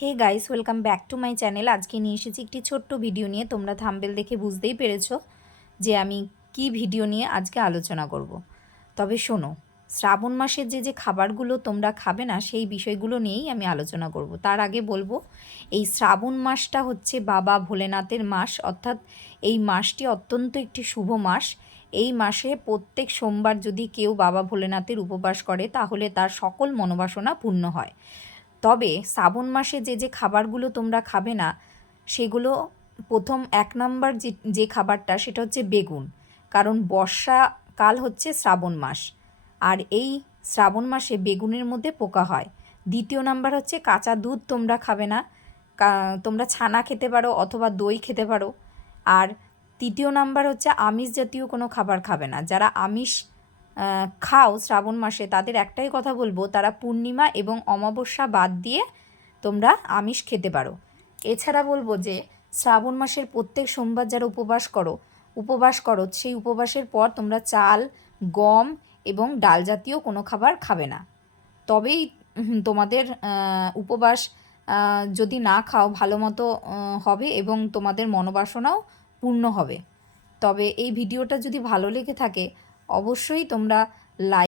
Hey guys, welcome back to my channel. আজকে নিয়ে এসেছি একটি ছোট্ট ভিডিও নিয়ে। তোমরা থাম্বনেল দেখে বুঝতেই পেরেছো যে আমি কি ভিডিও নিয়ে আজকে আলোচনা করব। তবে শোনো, শ্রাবণ মাসের যে খাবারগুলো তোমরা খাবে না সেই বিষয়গুলো নিয়েই আমি আলোচনা করব। তার আগে বলবো, এই শ্রাবণ মাসটা হচ্ছে বাবা ভোলেনাথের মাস, অর্থাৎ এই মাসটি অত্যন্ত একটি শুভ মাস। এই মাসে প্রত্যেক সোমবার যদি কেউ বাবা ভোলেনাথের উপবাস করে তাহলে তার সকল মনোবাসনা পূর্ণ হয়। তবে শ্রাবণ মাসে যে খাবারগুলো তোমরা খাবে না সেগুলো, প্রথম 1 নম্বর যে খাবারটা সেটা হচ্ছে বেগুন। কারণ বর্ষাকাল হচ্ছে শ্রাবণ মাস, আর এই শ্রাবণ মাসে বেগুনের মধ্যে পোকা হয়। দ্বিতীয় নাম্বার হচ্ছে কাঁচা দুধ তোমরা খাবে না। তোমরা ছানা খেতে পারো অথবা দই খেতে পারো। আর তৃতীয় নাম্বার হচ্ছে আমিষ জাতীয় কোনো খাবার খাবে না। যারা আমিষ খাও শ্রাবণ মাসে তাদের একটাই কথা বলবো, তারা পূর্ণিমা এবং অমাবস্যা বাদ দিয়ে তোমরা আমিষ খেতে পারো। এছাড়া বলবো যে শ্রাবণ মাসের প্রত্যেক সোমবার যারা উপবাস করো সেই উপবাসের পর তোমরা চাল, গম এবং ডাল জাতীয় কোনো খাবার খাবে না। তবেই তোমাদের উপবাস যদি না খাও ভালো মতো হবে এবং তোমাদের মনোবাসনাও পূর্ণ হবে। তবে এই ভিডিওটা যদি ভালো লেগে থাকে অবশ্যই তোমরা লাইক